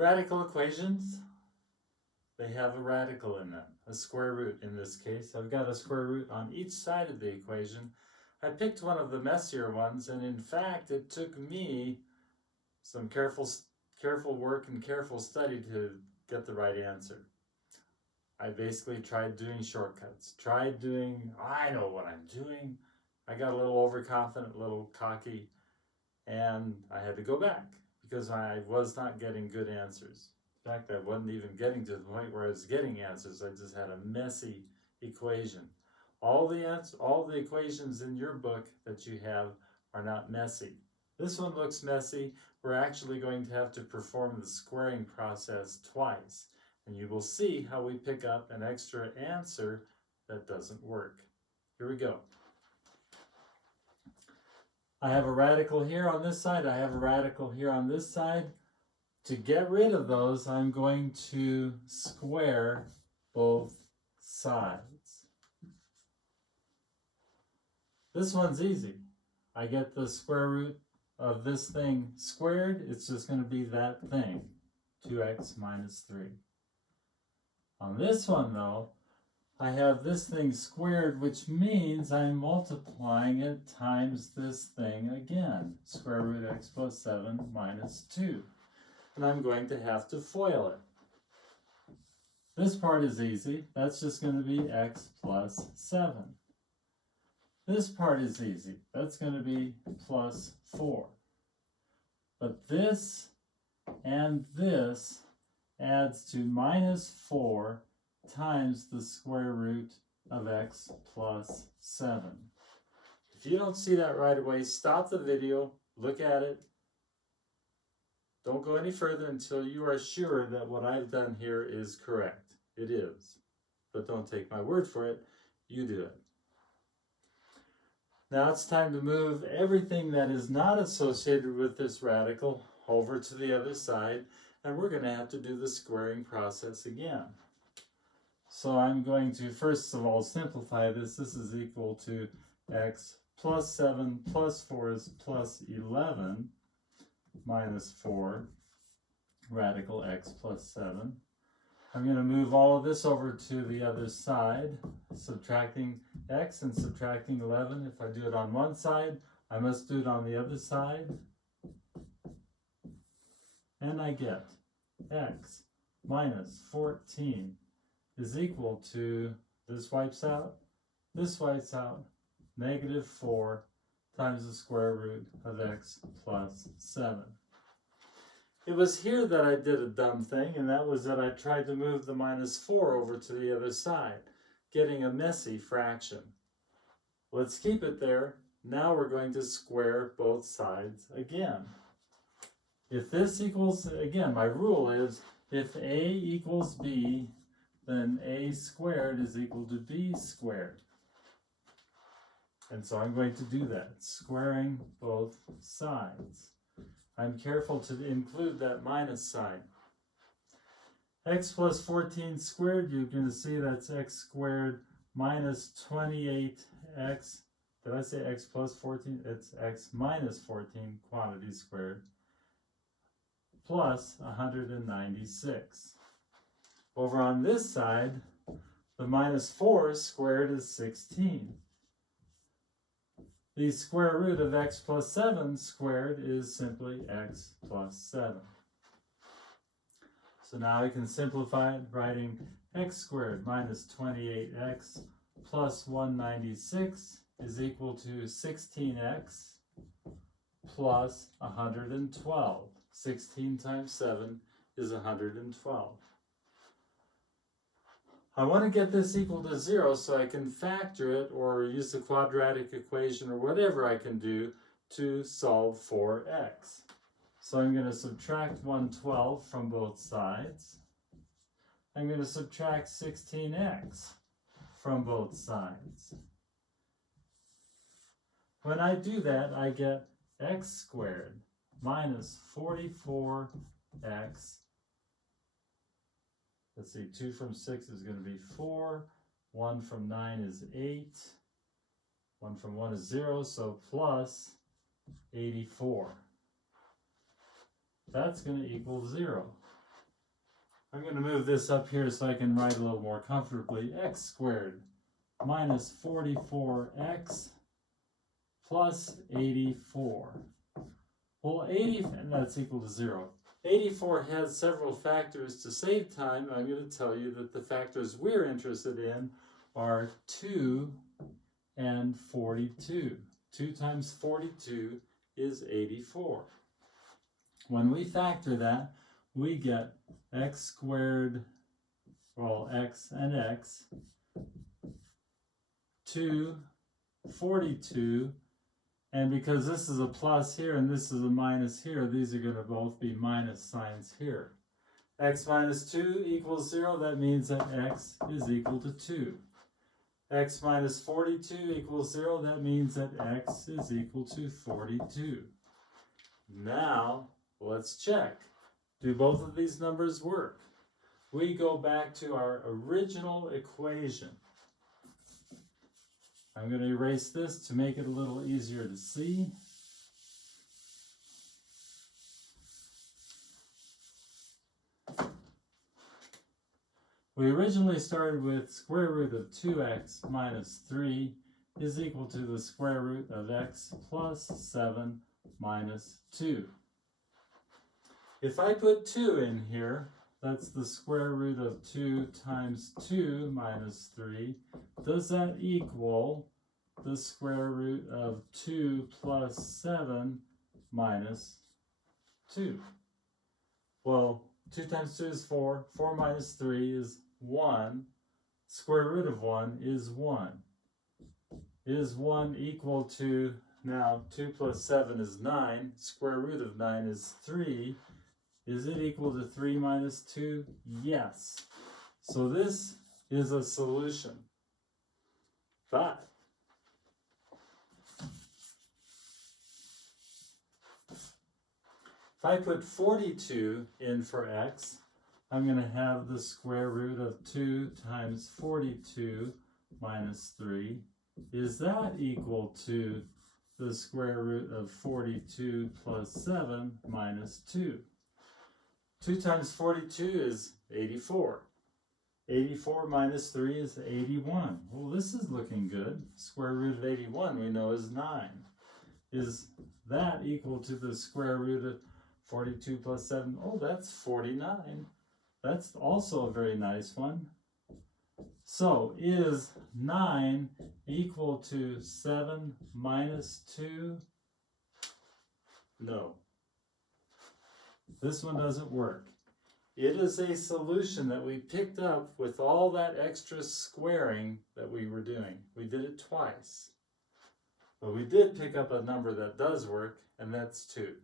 Radical equations, they have a radical in them, a square root in this case. I've got a square root on each side of the equation. I picked one of the messier ones, and in fact it took me some careful work and careful study to get the right answer. I basically tried doing shortcuts, I know what I'm doing. I got a little overconfident, a little cocky, and I had to go back because I was not getting good answers. In fact, I wasn't even getting to the point where I was getting answers. I just had a messy equation. All the equations in your book that you have are not messy. This one looks messy. We're actually going to have to perform the squaring process twice. And you will see how we pick up an extra answer that doesn't work. Here we go. I have a radical here on this side. I have a radical here on this side. To get rid of those, I'm going to square both sides. This one's easy. I get the square root of this thing squared. It's just going to be that thing, 2x minus 3. On this one, though, I have this thing squared, which means I'm multiplying it times this thing again, square root x plus 7 minus 2. And I'm going to have to FOIL it. This part is easy. That's just going to be x plus 7. This part is easy. That's going to be plus 4. But this and this adds to minus 4 times the square root of x plus 7. If you don't see that right away, stop the video, look at it. Don't go any further until you are sure that what I've done here is correct. It is. But don't take my word for it. You do it. Now it's time to move everything that is not associated with this radical over to the other side, and we're going to have to do the squaring process again. So I'm going to first of all simplify this. This is equal to x plus 7 plus 4 is plus 11 minus 4 radical x plus 7. I'm going to move all of this over to the other side, subtracting x and subtracting 11. If I do it on one side, I must do it on the other side. And I get x minus 14 is equal to, this wipes out, negative 4 times the square root of x plus 7. It was here that I did a dumb thing, and that was that I tried to move the minus 4 over to the other side, getting a messy fraction. Let's keep it there. Now we're going to square both sides again. If this equals, again, my rule is if a equals b, then a squared is equal to b squared. And so I'm going to do that, squaring both sides. I'm careful to include that minus sign. X plus 14 squared, you're going to see that's x squared minus 28x. Did I say x plus 14? It's x minus 14 quantity squared plus 196. Over on this side, the minus 4 squared is 16. The square root of x plus 7 squared is simply x plus 7. So now we can simplify it, writing x squared minus 28x plus 196 is equal to 16x plus 112. 16 times 7 is 112. I want to get this equal to 0 so I can factor it or use the quadratic equation or whatever I can do to solve for x. So I'm going to subtract 112 from both sides. I'm going to subtract 16x from both sides. When I do that, I get x squared minus 44x. Let's see, 2 from 6 is going to be 4, 1 from 9 is 8, 1 from 1 is 0, so plus 84. That's going to equal 0. I'm going to move this up here so I can write a little more comfortably. X squared minus 44x plus 84. Well, 80, and that's equal to 0. 84 has several factors. To save time, I'm going to tell you that the factors we're interested in are 2 and 42. 2 times 42 is 84. When we factor that, we get x squared, well, x and x, 2, 42, and because this is a plus here and this is a minus here, these are going to both be minus signs here. X minus 2 equals 0, that means that x is equal to 2. X minus 42 equals 0, that means that x is equal to 42. Now, let's check. Do both of these numbers work? We go back to our original equation. I'm going to erase this to make it a little easier to see. We originally started with square root of 2x minus 3 is equal to the square root of x plus 7 minus 2. If I put 2 in here, that's the square root of 2 times 2 minus 3. Does that equal the square root of 2 plus 7 minus 2? Well, 2 times 2 is 4. 4 minus 3 is 1. Square root of 1 is 1. Is 1 equal to, now 2 plus 7 is 9. Square root of 9 is 3. Is it equal to 3 minus 2? Yes. So this is a solution. But if I put 42 in for x, I'm going to have the square root of 2 times 42 minus 3. Is that equal to the square root of 42 plus 7 minus 2? 2 times 42 is 84. 84 minus 3 is 81. Well, this is looking good. Square root of 81 we know is 9. Is that equal to the square root of 42 plus 7? Oh, that's 49. That's also a very nice one. So, is 9 equal to 7 minus 2? No. This one doesn't work. It is a solution that we picked up with all that extra squaring that we were doing. We did it twice. But we did pick up a number that does work, and that's 2.